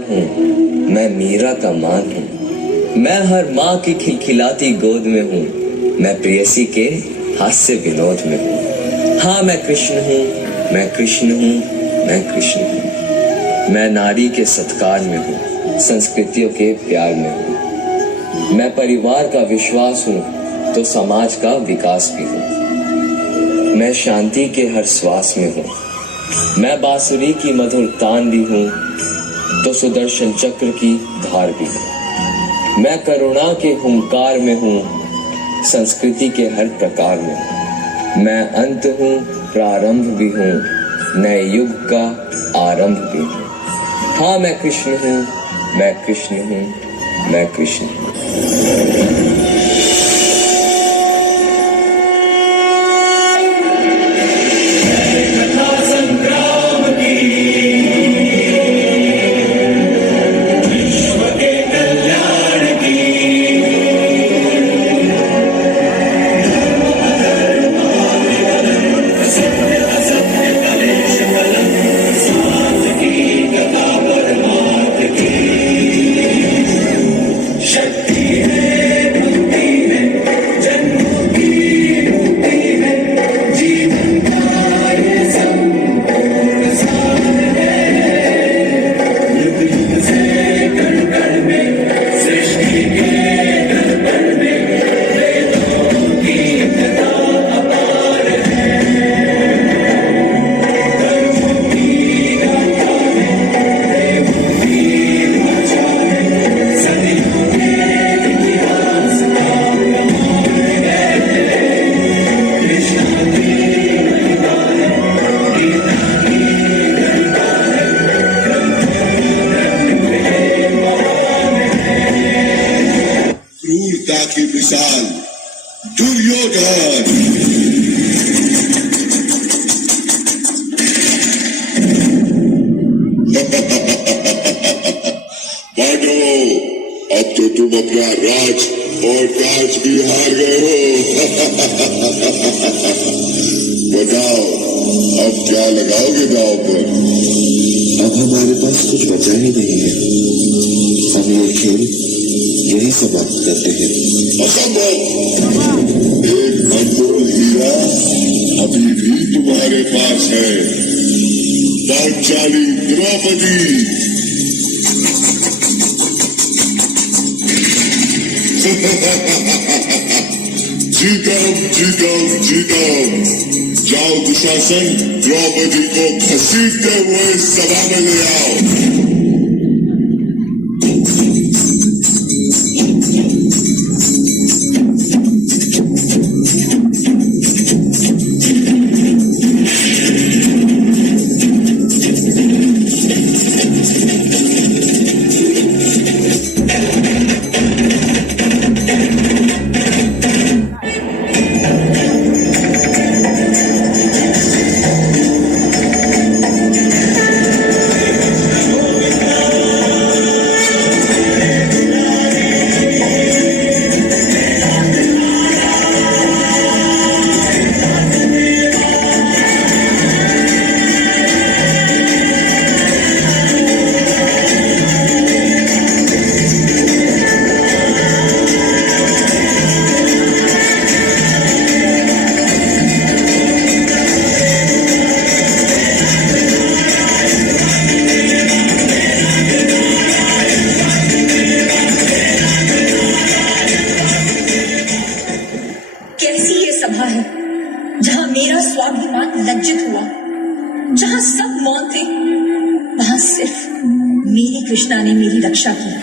हूँ, मैं मीरा का मान हूँ, मैं हर माँ की खिलखिलाती गोद में हूँ, मैं प्रेयसी के हास्य विनोद में हूँ। हाँ मैं कृष्ण हूँ, मैं कृष्ण हूँ, मैं कृष्ण हूँ। मैं नारी के सत्कार में हूँ, संस्कृतियों के प्यार में हूँ। मैं परिवार का विश्वास हूँ तो समाज का विकास भी हूँ। मैं शांति के हर श्वास में हूँ, मैं बांसुरी की मधुर तान भी हूँ तो सुदर्शन चक्र की धार भी हूँ। मैं करुणा के हुंकार में हूँ, संस्कृति के हर प्रकार में हूँ। मैं अंत हूँ, प्रारंभ भी हूँ, नए युग का आरंभ भी हूँ। हाँ मैं कृष्ण हूँ, मैं कृष्ण हूँ, मैं कृष्ण हूँ। की मिसाल दुर्योधन। पांडवों, अब तो तुम अपना राज और काज भी हार गए हो। बताओ अब क्या लगाओगे दांव पर? अब हमारे पास कुछ बचा ही नहीं है, हम ये खेल यही समाप्त करते हैं। असंभव! एक अनमोल हीरा अभी भी तुम्हारे पास है, पांचाली द्रौपदी। जीतम जीतम जीतम। जाओ दुशासन, द्रौपदी को घसीटते हुए सभा में ले आओ। सभा है जहां मेरा स्वाभिमान लज्जित हुआ, जहां सब मौन थे, वहां सिर्फ मेरी कृष्णा ने मेरी रक्षा की।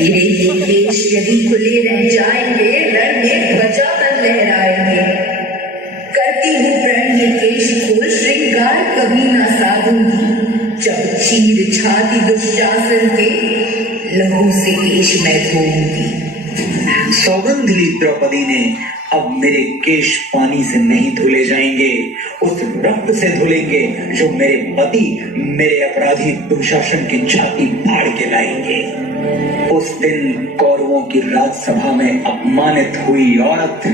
मेरे ये केश यदि खुले रह जाएंगे, रण में ध्वजा पर लहराएंगे। करती हूँ प्रण ये केश खोल, श्रृंगार कभी ना साधूंगी। जब चीर छाती दुशासन के, लहू से केश मैं धोऊंगी। सौगंध ली द्रौपदी ने, अब मेरे केश पानी से नहीं धुले जाएंगे, उस रक्त से धुलेंगे जो मेरे पति मेरे अपराधी दुशासन की छाती फाड़ के लाएंगे। उस दिन कौरवों की राजसभा में अपमानित हुई औरत,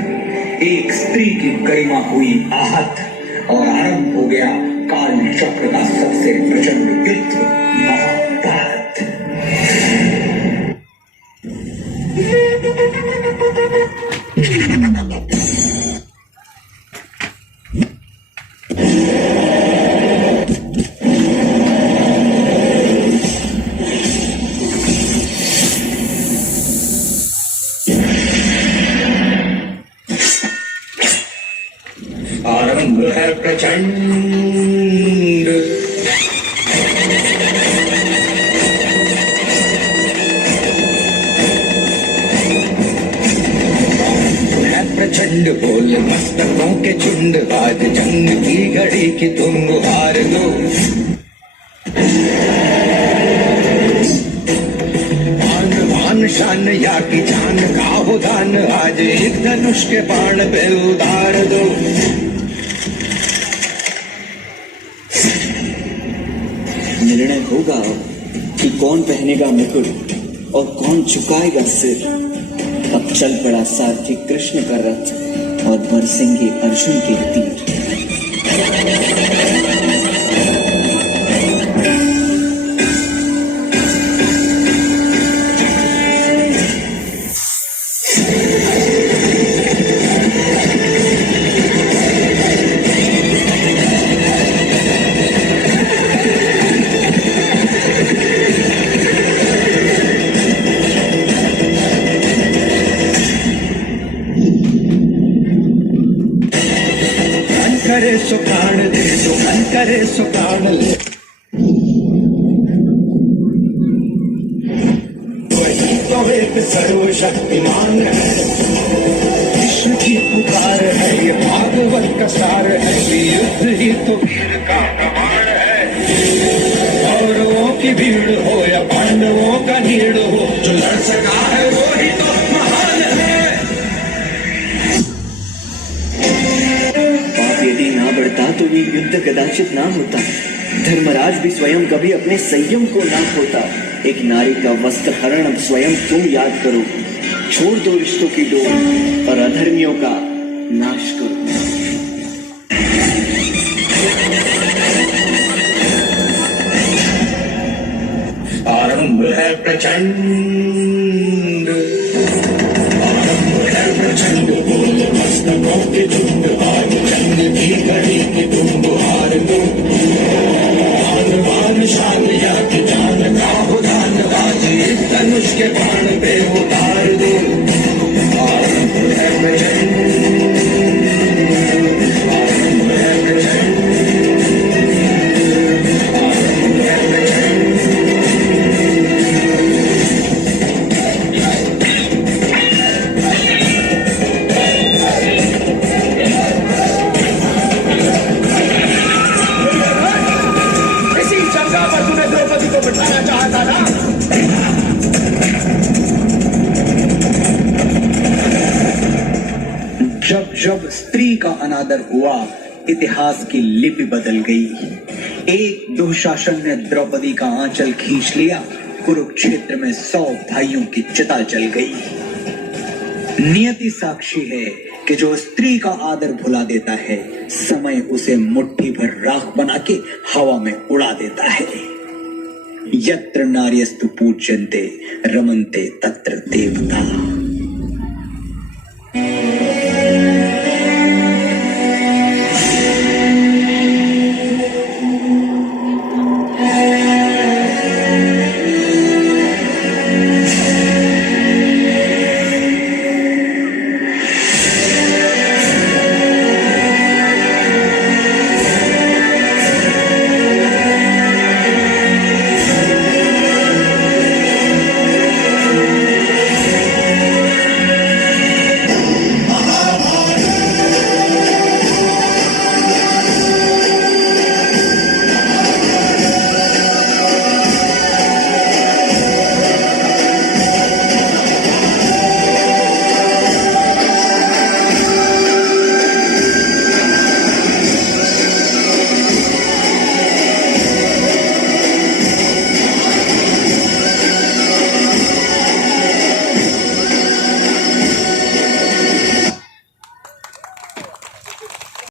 एक स्त्री की गरिमा हुई आहत, और आरंभ हो गया काल चक्र का सबसे प्रचंड युद्ध, महाभारत। आरंभ है प्रचंड, प्रचंड बोल मस्तकों के झुंड, आज जंग की घड़ी की तुम गुहार दो। आन बान शान या की जान का हो दान, आज एक धनुष के बाण पे उतार दो। निर्णय होगा कि कौन पहनेगा मुकुट और कौन झुकाएगा सिर। अब चल पड़ा सारथी कृष्ण का रथ और बरसेंगे अर्जुन के तीर। करे सो प्राण दे, जो मन करे सो प्राण ले। वही तो एक सर्वशक्तिमान है, विश्व की पुकार है, ये भागवत का सार है, युद्ध ही तो वीर का प्रमाण है। कौरवों की भीड़ हो या पांडवों का नीड़ हो, जो लड़ सका है वो ही तो महान है। यदि ना बढ़ता तो ये युद्ध कदाचित ना होता। धर्मराज भी स्वयं कभी अपने संयम को ना खोता। एक नारी का वस्त्र हरण अब स्वयं तुम याद करो। छोड़ दो रिश्तों की डोर और अधर्मियों का नाश करो। आरंभ है प्रचंड, आरंभ है प्रचंड बोल मस्तकों के झुंड, आज जंग की घड़ी की तुम गुहार दो। आन बान शान या की जान का हो दान, आज एक धनुष के बाण पे उतार दो। आरंभ है प्रचंड, आरंभ है प्रचंड, आरंभ है प्रचंड। जब जब स्त्री का अनादर हुआ, इतिहास की लिपि बदल गई। एक दुशासन ने द्रौपदी का आंचल खींच लिया, कुरुक्षेत्र में 100 भाइयों की चिता जल गई। नियति साक्षी है कि जो स्त्री का आदर भुला देता है, समय उसे मुट्ठी भर राख बना के हवा में उड़ा देता है। यत्र नार्यस्तु पूज्यन्ते रमन्ते तत्र देवता।